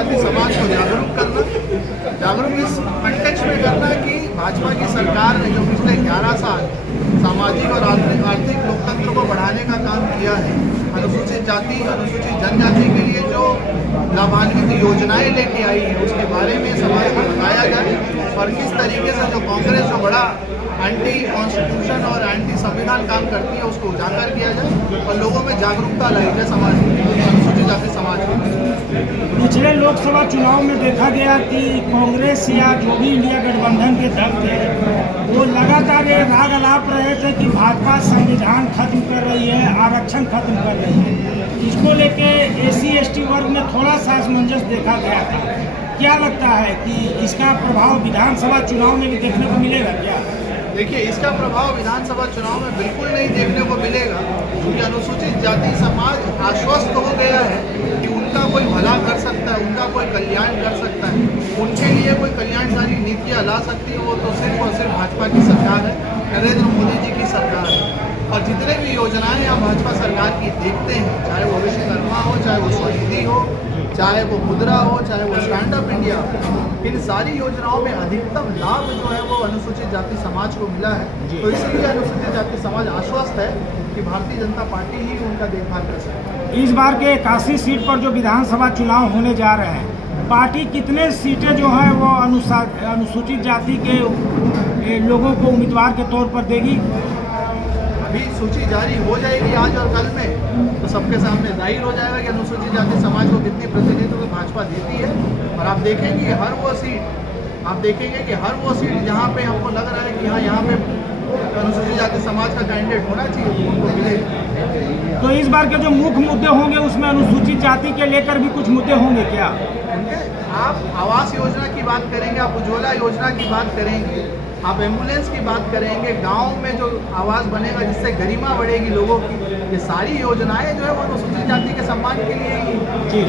जाति समाज को जागरूक इस कंटेक्स्ट में करना कि भाजपा की सरकार ने जो पिछले 11 साल सामाजिक और आर्थिक लोकतंत्र को बढ़ाने का काम किया है, अनुसूचित जाति अनुसूचित जनजाति के लिए जो लाभान्वित योजनाएं लेके आई है उसके बारे में समाज को बताया जाए और किस तरीके से जो कांग्रेस जो बड़ा एंटी कॉन्स्टिट्यूशन और एंटी संविधान काम करती है उसको उजागर किया जाए और लोगों में जागरूकता लाई जाए समाज अनुसूचित जाति समाज में। पिछले लोकसभा चुनाव में देखा गया कि कांग्रेस या जो भी इंडिया गठबंधन के दल थे वो लगातार ये राग अलाप रहे थे कि भाजपा संविधान खत्म कर रही है, आरक्षण खत्म कर रही है। इसको लेके SC/ST वर्ग में थोड़ा सा असमंजस देखा गया था। क्या लगता है कि इसका प्रभाव विधानसभा चुनाव में भी देखने को मिलेगा क्या? देखिए, इसका प्रभाव विधानसभा चुनाव में बिल्कुल नहीं देखने को मिलेगा क्योंकि अनुसूचित जाति समाज आश्वस्त हो गया है कि उनका कोई भला कर सकता है, उनका कोई कल्याण कर सकता है, उनके लिए कोई कल्याणकारी नीतियाँ ला सकती है वो तो सिर्फ और सिर्फ भाजपा की सरकार है, नरेंद्र मोदी जी की सरकार है। और जितने भी योजनाएं हम भाजपा सरकार की देखते हैं, चाहे वो विश्वकर्मा हो, चाहे वो स्वनिधि हो, चाहे वो मुद्रा हो, चाहे वो स्टैंड अप इंडिया हो, इन सारी योजनाओं में अधिकतम लाभ जो है वो अनुसूचित जाति समाज को मिला है। तो इसलिए अनुसूचित जाति समाज आश्वस्त है कि भारतीय जनता पार्टी ही उनका देखभाल कर सकती है। इस बार के 81 सीट पर जो विधानसभा चुनाव होने जा रहे हैं, पार्टी कितने सीटें जो है वो अनुसूचित जाति के लोगों को उम्मीदवार के तौर पर देगी? अभी सूची जारी हो जाएगी आज और कल में, तो सबके सामने जाहिर हो जाएगा कि अनुसूचित जाति समाज को कितनी प्रतिनिधित्व भाजपा देती है। और आप देखेंगे कि हर वो सीट जहाँ पे हमको लग रहा है कि हाँ यहाँ पे अनुसूचित जाति समाज का कैंडिडेट होना चाहिए उनको मिलेगा। तो इस बार के जो मुख्य मुद्दे होंगे उसमें अनुसूचित जाति के लेकर भी कुछ मुद्दे होंगे क्या? आप आवास योजना की बात करेंगे, आप उज्ज्वला योजना की बात करेंगे, आप एम्बुलेंस की बात करेंगे, गांव में जो आवास बनेगा जिससे गरिमा बढ़ेगी लोगों की, ये सारी योजनाएं जो है वो अनुसूचित जाति के सम्मान के लिए ही। जी,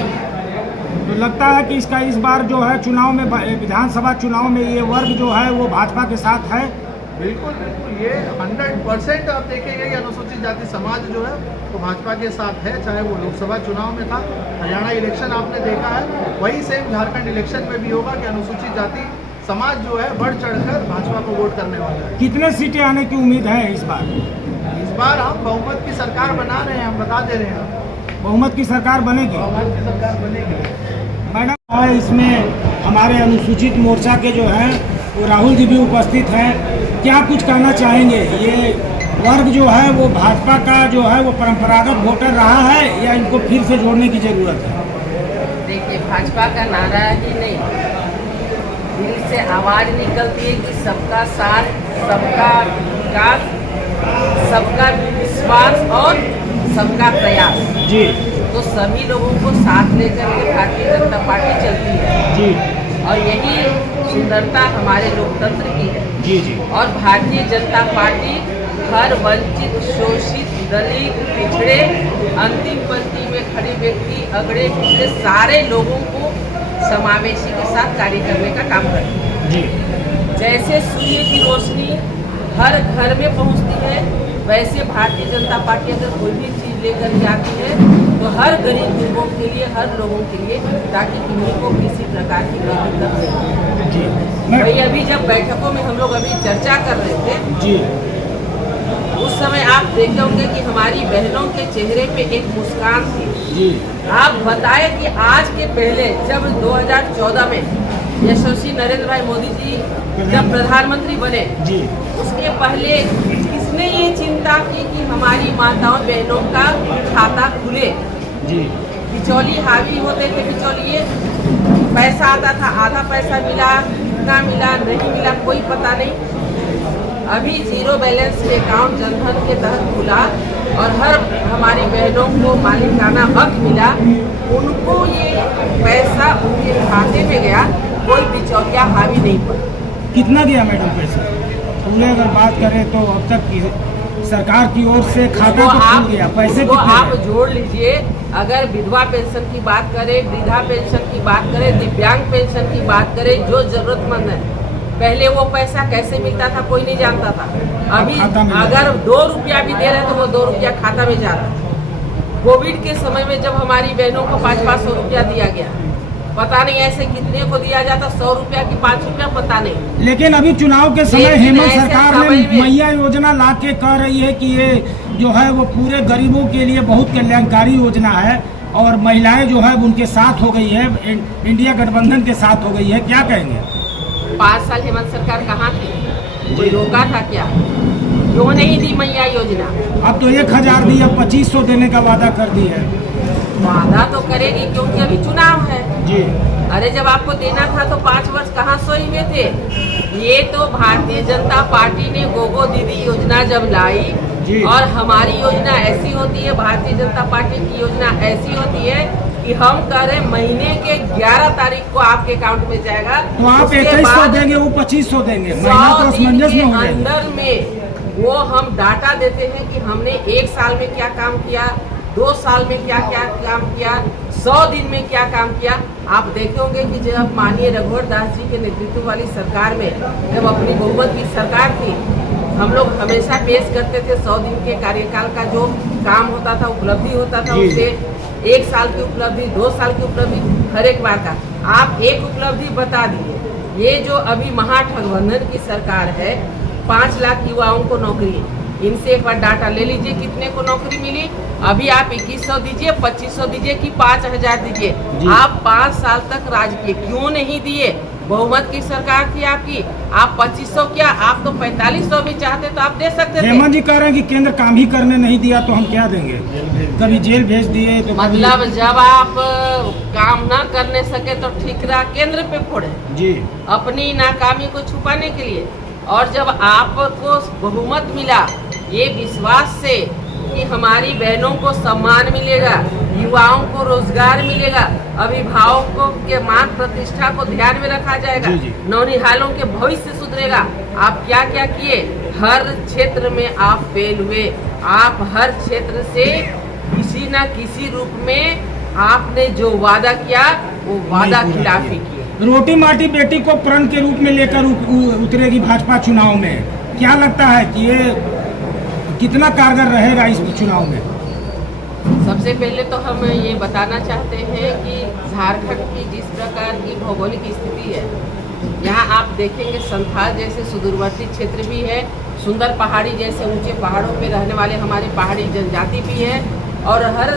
तो लगता है कि इसका इस बार जो है चुनाव में, विधानसभा चुनाव में ये वर्ग जो है वो भाजपा के साथ है। बिल्कुल बिल्कुल, ये 100% आप देखेंगे कि अनुसूचित जाति समाज जो है वो भाजपा के साथ है, चाहे वो लोकसभा चुनाव में था, हरियाणा इलेक्शन आपने देखा है, वही सेम झारखंड इलेक्शन में भी होगा कि अनुसूचित जाति समाज जो है बढ़ चढ़कर भाजपा को वोट करने वाला है। कितने सीटें आने की उम्मीद है इस बार? इस बार हम बहुमत की सरकार बना रहे हैं, हम बता दे रहे हैं। बहुमत की सरकार बनेगी? बहुमत की सरकार बनेगी। मैडम, इसमें हमारे अनुसूचित मोर्चा के जो हैं वो राहुल जी भी उपस्थित हैं, क्या कुछ कहना चाहेंगे? ये वर्ग जो है वो भाजपा का जो है वो परंपरागत वोटर रहा है या इनको फिर से जोड़ने की जरूरत है? देखिए, भाजपा का नारा ही नहीं, दिल से आवाज निकलती है कि सबका साथ, सबका विकास, सबका विश्वास और सबका प्रयास। जी, तो सभी लोगों को साथ लेकर के भारतीय जनता पार्टी चलती है। जी, और यही सुंदरता हमारे लोकतंत्र की है। जी जी। और भारतीय जनता पार्टी हर वंचित, शोषित, दलित, पिछड़े, अंतिम पंक्ति में खड़े व्यक्ति, अगड़े पिछड़े सारे लोगों को समावेशी के साथ कार्य करने का काम करती है। जी। जैसे सूर्य की रोशनी हर घर में पहुंचती है, वैसे भारतीय जनता पार्टी अगर कोई भी चीज लेकर के आती है तो हर गरीब लोगों के लिए, हर लोगों के लिए, ताकि किसी को किसी प्रकार की कोई दिक्कत नहीं। भाई अभी जब बैठकों में हम लोग अभी चर्चा कर रहे थे जी, उस समय आप देखे होंगे कि हमारी बहनों के चेहरे पे एक मुस्कान थी जी। आप बताएं कि आज के पहले जब 2014 में यशस्वी नरेंद्र भाई मोदी जी जब प्रधानमंत्री बने जी, उसके पहले किसने ये चिंता की कि हमारी माताओं बहनों का खाता खुले जी। बिचौली हावी होते थे, बिचौलिए पैसा आता था, आधा पैसा मिला, ना मिला, नहीं मिला, कोई पता नहीं। अभी जीरो बैलेंस के अकाउंट जनधन के तहत खुला और हर हमारी बहनों को मालिकाना हक मिला, उनको ये पैसा उनके खाते में गया, कोई बिचौलिया हावी नहीं पड़ा। कितना गया मैडम पैसा? पूरे अगर बात करें तो अब तक की सरकार की ओर से खाता तो खुल गया, पैसे को आप जोड़ लीजिए। अगर विधवा पेंशन की बात करें, वृद्धा पेंशन की बात करें, दिव्यांग पेंशन की बात करें, जो जरूरतमंद है, पहले वो पैसा कैसे मिलता था कोई नहीं जानता था। अभी अगर 2 रुपया भी दे रहे तो वो 2 रुपया खाता में जा रहा है। कोविड के समय में जब हमारी बहनों को 500-500 रुपया दिया गया, पता नहीं ऐसे कितने को दिया जाता, 100 रुपया की 5 रुपया, पता नहीं। लेकिन अभी चुनाव के समय लेकिन हेमंत ऐसे सरकार समय ने में- मैया योजना ला के कह रही है कि ये जो है वो पूरे गरीबों के लिए बहुत कल्याणकारी योजना है और महिलाएं जो है उनके साथ हो गई है, इंडिया गठबंधन के साथ हो गई है, क्या कहेंगे? 5 साल हेमंत सरकार कहाँ थी? कोई रोका था क्या? क्यों नहीं दी मैया योजना? अब तो 1000 दी, अब 2500 देने का वादा कर दी है। वादा तो करेगी क्योंकि अभी चुनाव है। जी अरे जब आपको देना था तो 5 वर्ष कहाँ सोए हुए थे? ये तो भारतीय जनता पार्टी ने गोगो दीदी योजना जब लाई, जी। और हमारी योजना ऐसी होती है, भारतीय जनता पार्टी की योजना ऐसी होती है कि हम कह रहे महीने के 11 तारीख को आपके अकाउंट में जाएगा। तो आप उसके 2100 बाद देंगे, वो 2500 देंगे, 100 महीना तो दिन असमंजस के में हो जाएगा। अंदर में वो हम डाटा देते हैं कि हमने 1 साल में क्या काम किया, 2 साल में क्या क्या काम किया, 100 दिन में क्या काम किया। आप देखेंगे कि जब माननीय रघुवर दास जी के नेतृत्व वाली सरकार में जब अपनी बहुमत की सरकार थी, हम लोग हमेशा पेश करते थे 100 दिन के कार्यकाल का जो काम होता था, उपलब्धि होता था, जी। उससे 1 साल की उपलब्धि, 2 साल की उपलब्धि, हर एक बार का आप एक उपलब्धि बता दीजिए। ये जो अभी महागठबंधन की सरकार है, 5 लाख युवाओं को नौकरी, इनसे एक बार डाटा ले लीजिए कितने को नौकरी मिली। अभी आप 2100 दीजिए, 2500 दीजिए कि 5000 दीजिए। आप 5 साल तक राज किए, क्यों नहीं दिए? बहुमत की सरकार थी आपकी, आप 2500 क्या, आप तो 4500 भी चाहते तो आप दे सकते थे। हेमंत जी कह रहे हैं कि केंद्र काम ही करने नहीं दिया तो हम क्या देंगे, कभी जेल भेज दिए तो मतलब जब आप काम ना करने सके तो ठिकरा केंद्र पे फोड़े, जी अपनी नाकामी को छुपाने के लिए। और जब आपको बहुमत मिला ये विश्वास से कि हमारी बहनों को सम्मान मिलेगा, युवाओं को रोजगार मिलेगा, अभिभावकों के मान प्रतिष्ठा को ध्यान में रखा जाएगा, जी, जी। नौनिहालों के भविष्य सुधरेगा, आप क्या क्या किए? हर क्षेत्र में आप फेल हुए। आप हर क्षेत्र से किसी न किसी रूप में आपने जो वादा किया वो वादा नहीं पूरा खिलाफी किया। किए। रोटी माटी बेटी को प्रण के रूप में लेकर उतरेगी भाजपा चुनाव में, क्या लगता है कि ये कितना कारगर रहेगा इस चुनाव में? सबसे पहले तो हम ये बताना चाहते हैं कि झारखंड की जिस प्रकार की भौगोलिक स्थिति है, यहाँ आप देखेंगे संथाल जैसे सुदूरवर्ती क्षेत्र भी है, सुंदर पहाड़ी जैसे ऊंचे पहाड़ों पे रहने वाले हमारी पहाड़ी जनजाति भी है, और हर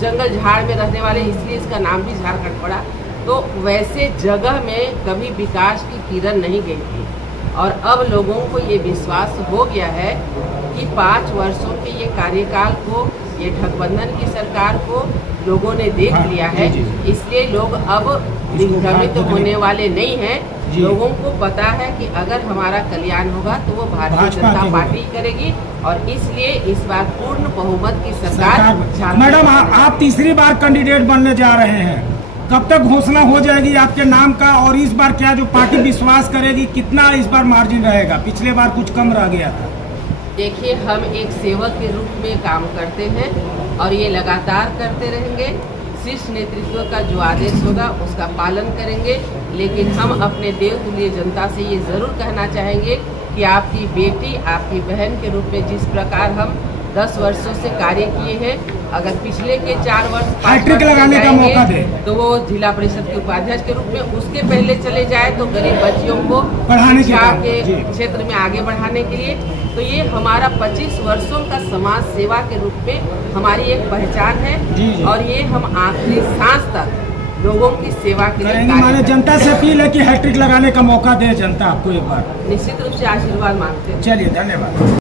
जंगल झाड़ में रहने वाले, इसलिए इसका नाम भी झारखंड पड़ा। तो वैसे जगह में कभी विकास की किरण नहीं गई थी, और अब लोगों को ये विश्वास हो गया है कि 5 वर्षों के ये कार्यकाल को, ये गठबंधन की सरकार को लोगों ने देख लिया है, इसलिए लोग अब दिग्भ्रमित होने वाले नहीं हैं। लोगों को पता है कि अगर हमारा कल्याण होगा तो वो भारतीय जनता पार्टी करेगी, और इसलिए इस बार पूर्ण बहुमत की सरकार। मैडम आप तीसरी बार कैंडिडेट बनने जा रहे हैं, कब तक घोषणा हो जाएगी आपके नाम का, और इस बार क्या जो पार्टी विश्वास करेगी, कितना इस बार मार्जिन रहेगा? पिछले बार कुछ कम रह गया था। देखिए, हम एक सेवक के रूप में काम करते हैं और ये लगातार करते रहेंगे। शीर्ष नेतृत्व का जो आदेश होगा उसका पालन करेंगे, लेकिन हम अपने देवतुल्य जनता से ये ज़रूर कहना चाहेंगे कि आपकी बेटी, आपकी बहन के रूप में जिस प्रकार हम 10 वर्षों से कार्य किए हैं, अगर पिछले के 4 वर्ष हैट्रिक लगाने का मौका दे तो वो जिला परिषद के उपाध्यक्ष के रूप में, उसके पहले चले जाए तो गरीब बच्चियों को पढ़ाने के क्षेत्र में आगे बढ़ाने के लिए। तो ये हमारा 25 वर्षों का समाज सेवा के रूप में हमारी एक पहचान है, और ये हम आखिरी सांस तक लोगों की सेवा के लिए करेंगे। माने जनता से अपील है कि हैट्रिक लगाने का मौका दे जनता आपको एक बार, निश्चित रूप से आशीर्वाद मांगते हैं। चलिए धन्यवाद।